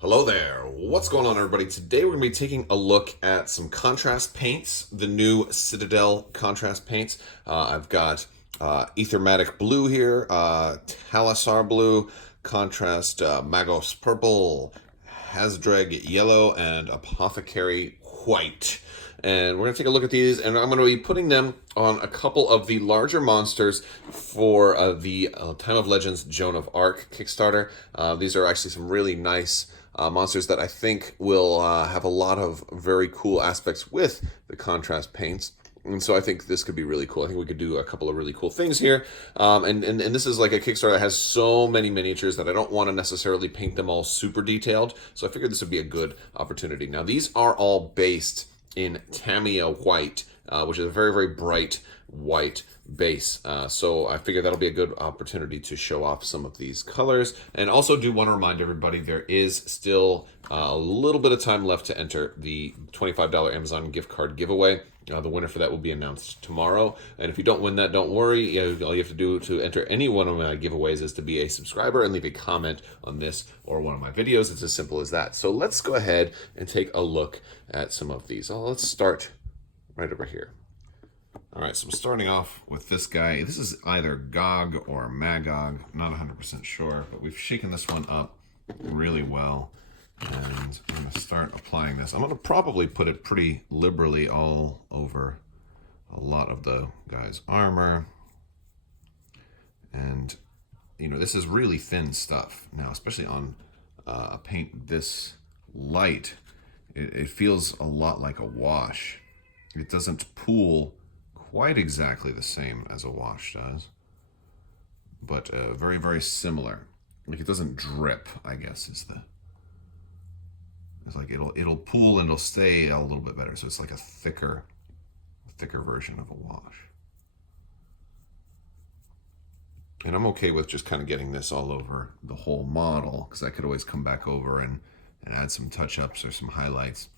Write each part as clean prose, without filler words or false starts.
Hello there. What's going on, everybody? Today we're going to be taking a look at some contrast paints, the new Citadel contrast paints. I've got Aethermatic Blue here, Taurus Blue, contrast Magog Purple, Nazz Drag Yellow, and Apothecary White. And we're going to take a look at these, and I'm going to be putting them on a couple of the larger monsters for the Time of Legends Joan of Arc Kickstarter. These are actually some really nice monsters that I think will have a lot of very cool aspects with the contrast paints. And so I think this could be really cool. I think we could do a couple of really cool things here. And this is like a Kickstarter that has so many miniatures that I don't want to necessarily paint them all super detailed. So I figured this would be a good opportunity. Now, these are all based in Tamiya White, which is a very, very bright white base. So I figured that'll be a good opportunity to show off some of these colors. And also do want to remind everybody there is still a little bit of time left to enter the $25 Amazon gift card giveaway. The winner for that will be announced tomorrow. And if you don't win that, don't worry. All you have to do to enter any one of my giveaways is to be a subscriber and leave a comment on this or one of my videos. It's as simple as that. So let's go ahead and take a look at some of these. Let's start right over here. All right, so I'm starting off with this guy. This is either Gog or Magog. Not 100% sure, but we've shaken this one up really well. And I'm going to start applying this. I'm going to probably put it pretty liberally all over a lot of the guy's armor. And, you know, this is really thin stuff. Now, especially on a paint this light, it feels a lot like a wash. It doesn't pool quite exactly the same as a wash does, but very, very similar. Like, it doesn't drip, I guess, is the... It's like it'll pool and it'll stay a little bit better. So it's like a thicker version of a wash. And I'm okay with just kind of getting this all over the whole model, because I could always come back over and add some touch-ups or some highlights.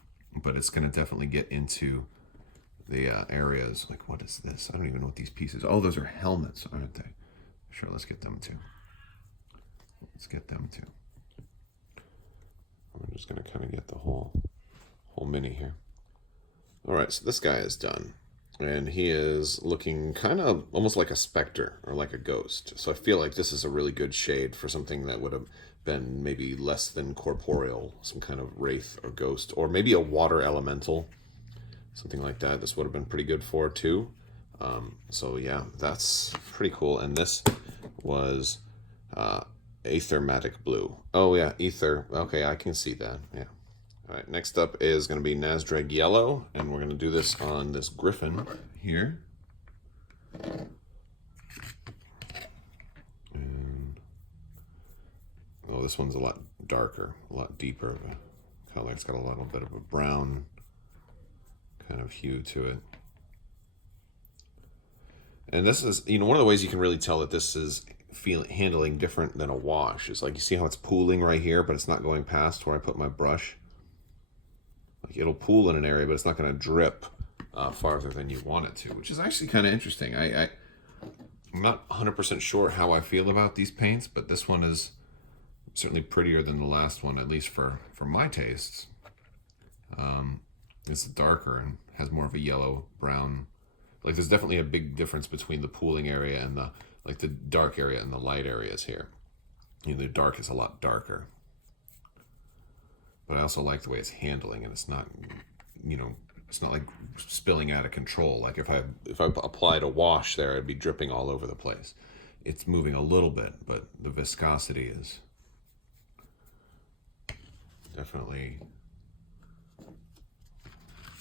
But it's going to definitely get into the areas. Like, what is this? I don't even know what these pieces are. Oh, those are helmets, aren't they? Sure, let's get them too. Let's get them too. I'm just going to kind of get the whole mini here. All right, so this guy is done. And he is looking kind of almost like a specter or like a ghost. So I feel like this is a really good shade for something that would have been maybe less than corporeal, some kind of wraith or ghost, or maybe a water elemental, something like that. This would have been pretty good for too. So yeah, that's pretty cool. And this was... Aethermatic Blue. Oh yeah, Ether. Okay, I can see that. Yeah. All right, next up is going to be Nazz Drag Yellow, and we're going to do this on this griffin here. And, oh, this one's a lot darker, a lot deeper of a color. It's got a little bit of a brown kind of hue to it. And this is, you know, one of the ways you can really tell that this is handling different than a wash is like, you see how it's pooling right here, but it's not going past where I put my brush. Like, it'll pool in an area, but it's not going to drip farther than you want it to, which is actually kind of interesting. I'm not 100% sure how I feel about these paints, but this one is certainly prettier than the last one, at least for my tastes. It's darker and has more of a yellow brown. Like, there's definitely a big difference between the pooling area and the dark area and the light areas here. You know, the dark is a lot darker. But I also like the way it's handling, and it's not, you know, it's not like spilling out of control. Like if I applied a wash there, I'd be dripping all over the place. It's moving a little bit, but the viscosity is definitely,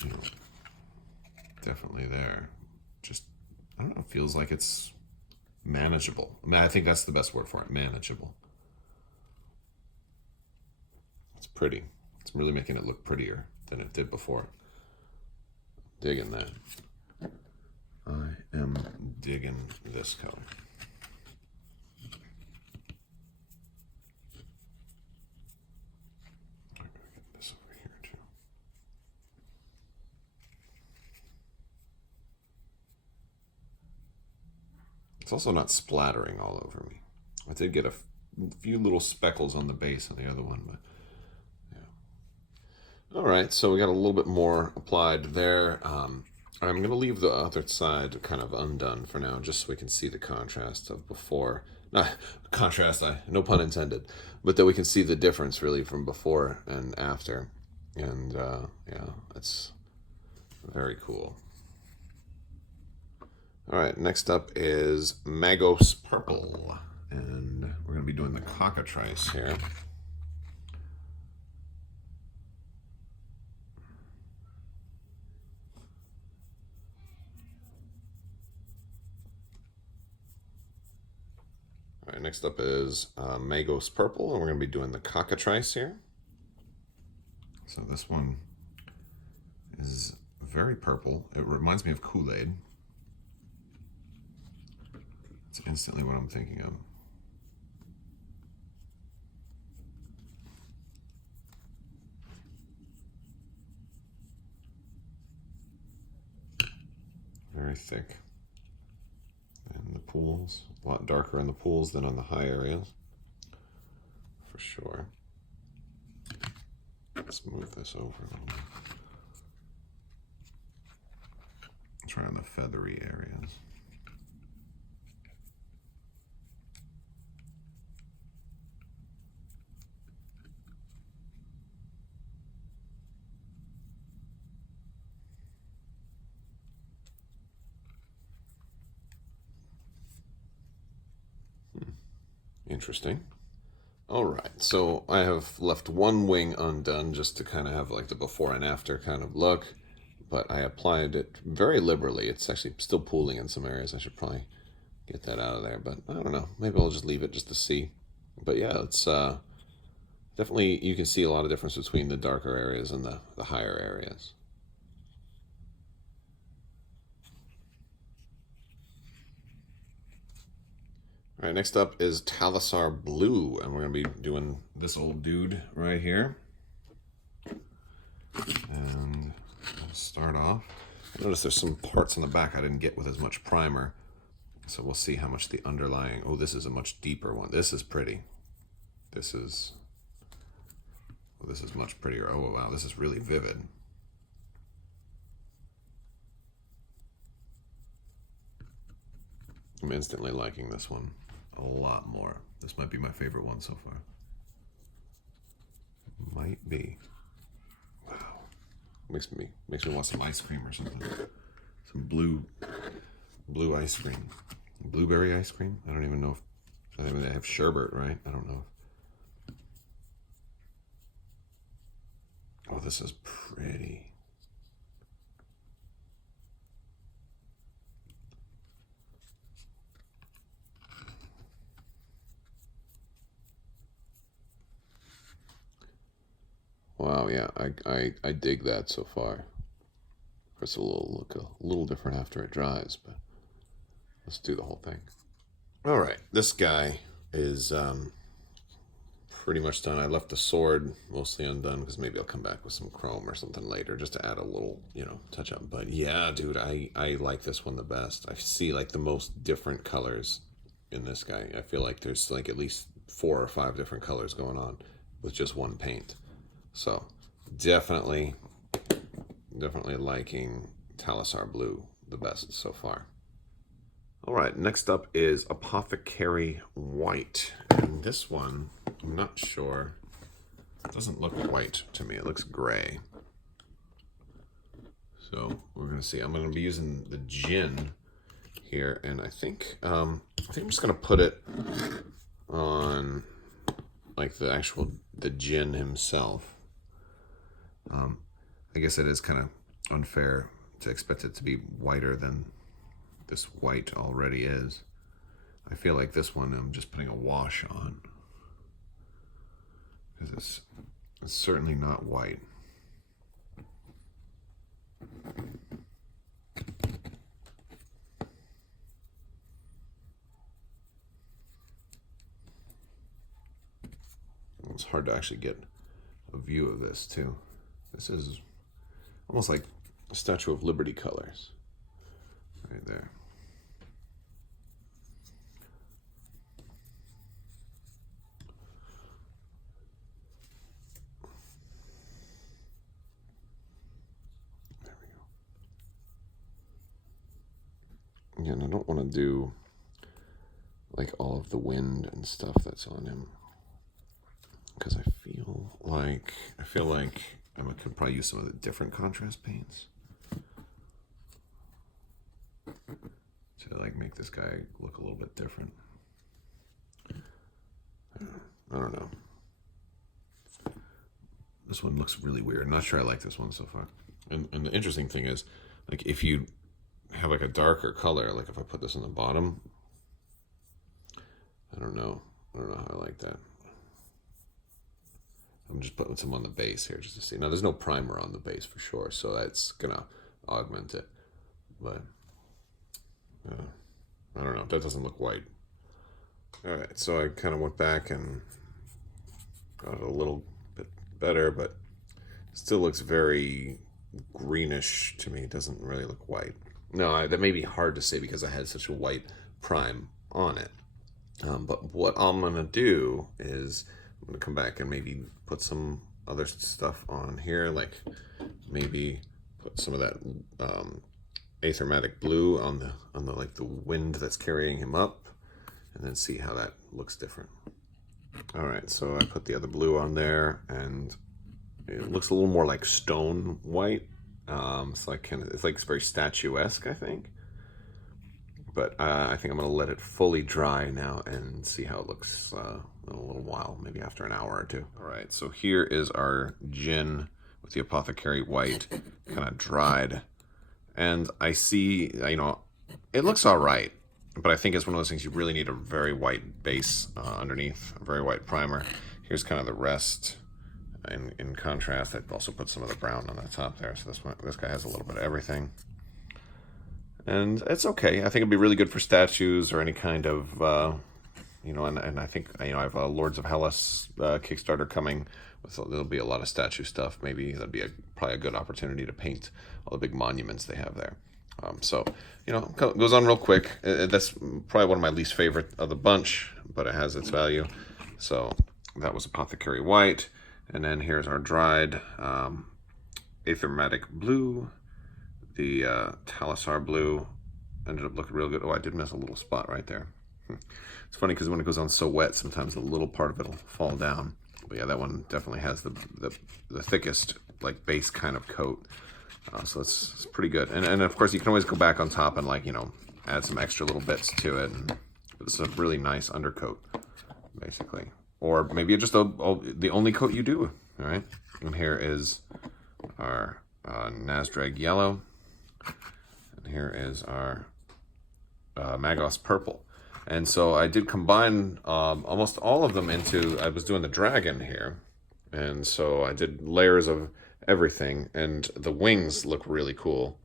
you know, definitely there. Just, I don't know, it feels like it's manageable. I mean, I think that's the best word for it, manageable. It's pretty. It's really making it look prettier than it did before. Digging that. I am digging this color. I'm going to get this over here too. It's also not splattering all over me. I did get a few little speckles on the base on the other one, but All right, so we got a little bit more applied there. I'm going to leave the other side kind of undone for now, just so we can see the contrast of before. Not contrast, no pun intended, but that we can see the difference really from before and after. And yeah, that's very cool. All right, next up is Magog's Purple, and we're going to be doing the cockatrice here. All right, next up is Magog's Purple, and we're going to be doing the cockatrice here. So this one is very purple. It reminds me of Kool-Aid. It's instantly what I'm thinking of. Very thick. And the pools, a lot darker in the pools than on the high areas, for sure. Let's move this over a little bit. Try on the feathery areas. Interesting. All right, so I have left one wing undone just to kind of have like the before and after kind of look, but I applied it very liberally. It's actually still pooling in some areas. I should probably get that out of there, but I don't know. Maybe I'll just leave it just to see. But yeah, it's definitely, you can see a lot of difference between the darker areas and the higher areas. All right, next up is Taurus Blue, and we're going to be doing this old dude right here. And I'll start off. Notice there's some parts on the back I didn't get with as much primer, so we'll see how much the underlying... Oh, this is a much deeper one. This is pretty. This is much prettier. Oh, wow, this is really vivid. I'm instantly liking this one a lot more. This might be my favorite one so far. Might be. Wow. Makes me want some ice cream or something. Some blue ice cream. Blueberry ice cream? I don't even know if... I mean, they have sherbet, right? I don't know. Oh, this is pretty. Wow, yeah, I dig that so far. Of course, it'll look a little different after it dries, but let's do the whole thing. All right, this guy is pretty much done. I left the sword mostly undone because maybe I'll come back with some chrome or something later just to add a little, touch up. But yeah, dude, I like this one the best. I see like the most different colors in this guy. I feel like there's like at least 4 or 5 different colors going on with just one paint. So definitely liking Taurus Blue the best so far. All right, next up is Apothecary White. And this one, I'm not sure. It doesn't look white to me. It looks gray. So we're going to see. I'm going to be using the gin here. And I think I'm just going to put it on like the gin himself. I guess it is kind of unfair to expect it to be whiter than this white already is. I feel like this one I'm just putting a wash on because it's certainly not white. It's hard to actually get a view of this too. This is almost like a Statue of Liberty colors right there. again, I don't want to do like all of the wind and stuff that's on him, because I feel like I could probably use some of the different contrast paints to like make this guy look a little bit different. I don't know. This one looks really weird. I'm not sure I like this one so far. And the interesting thing is, like, if you have like a darker color, like if I put this on the bottom, I don't know how I like that. I'm just putting some on the base here just to see. Now there's no primer on the base for sure, so that's gonna augment it. But I don't know. That doesn't look white. All right, so I kind of went back and got it a little bit better, but still looks very greenish to me. It doesn't really look white. No, that may be hard to say because I had such a white prime on it. But what I'm gonna do is I'm gonna come back and maybe put some other stuff on here, like maybe put some of that aromatic blue on the like the wind that's carrying him up, and then see how that looks different. All right, so I put the other blue on there, and it looks a little more like stone white. It's like it's like very statuesque, I think. But I think I'm gonna let it fully dry now and see how it looks in a little while, maybe after an hour or two. All right, so here is our gin with the Apothecary White, kind of dried, and I see, you know, it looks all right. But I think it's one of those things you really need a very white base underneath, a very white primer. Here's kind of the rest in contrast. I also put some of the brown on the top there. So this guy has a little bit of everything. And it's okay. I think it'd be really good for statues or any kind of, you know, and I think, you know, I have a Lords of Hellas Kickstarter coming. There'll be a lot of statue stuff. Maybe that'd be probably a good opportunity to paint all the big monuments they have there. So, you know, it goes on real quick. That's probably one of my least favorite of the bunch, but it has its value. So that was Apothecary White. And then here's our dried aromatic blue. The Taurus Blue ended up looking real good. Oh, I did miss a little spot right there. It's funny because when it goes on so wet, sometimes a little part of it will fall down. But yeah, that one definitely has the thickest, like, base kind of coat. So it's pretty good. And of course, you can always go back on top and, like, you know, add some extra little bits to it. And it's a really nice undercoat, basically. Or maybe just the only coat you do, all right? And here is our Nazz Drag Yellow. And here is our Magog Purple. And so I did combine almost all of them into, I was doing the dragon here. And so I did layers of everything, and the wings look really cool.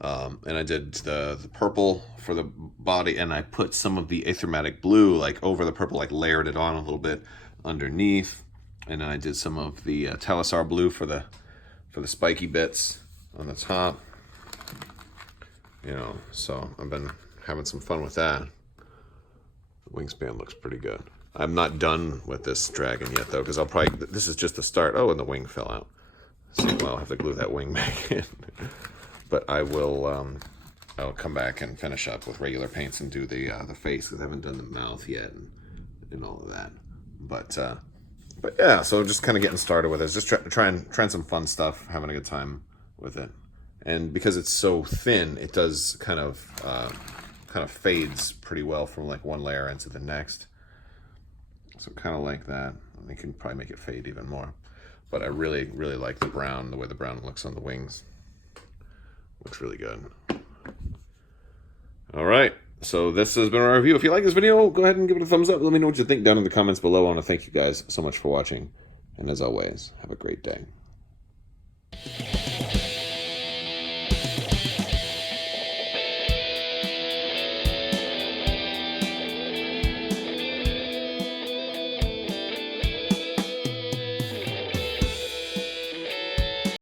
And I did the purple for the body, and I put some of the aromatic blue like over the purple, like layered it on a little bit underneath. And then I did some of the Taurus Blue for the spiky bits on the top. You know, so I've been having some fun with that. The wingspan looks pretty good. I'm not done with this dragon yet, though, because this is just the start. Oh, and the wing fell out. So I'll have to glue that wing back in. But I'll come back and finish up with regular paints and do the face, because I haven't done the mouth yet and all of that. But yeah, so just kind of getting started with it. Just trying some fun stuff, having a good time with it. And because it's so thin, it does kind of fades pretty well from like one layer into the next. So kind of like that. And they can probably make it fade even more. But I really, really like the brown, the way the brown looks on the wings. Looks really good. All right. So this has been our review. If you like this video, go ahead and give it a thumbs up. Let me know what you think down in the comments below. I want to thank you guys so much for watching. And as always, have a great day.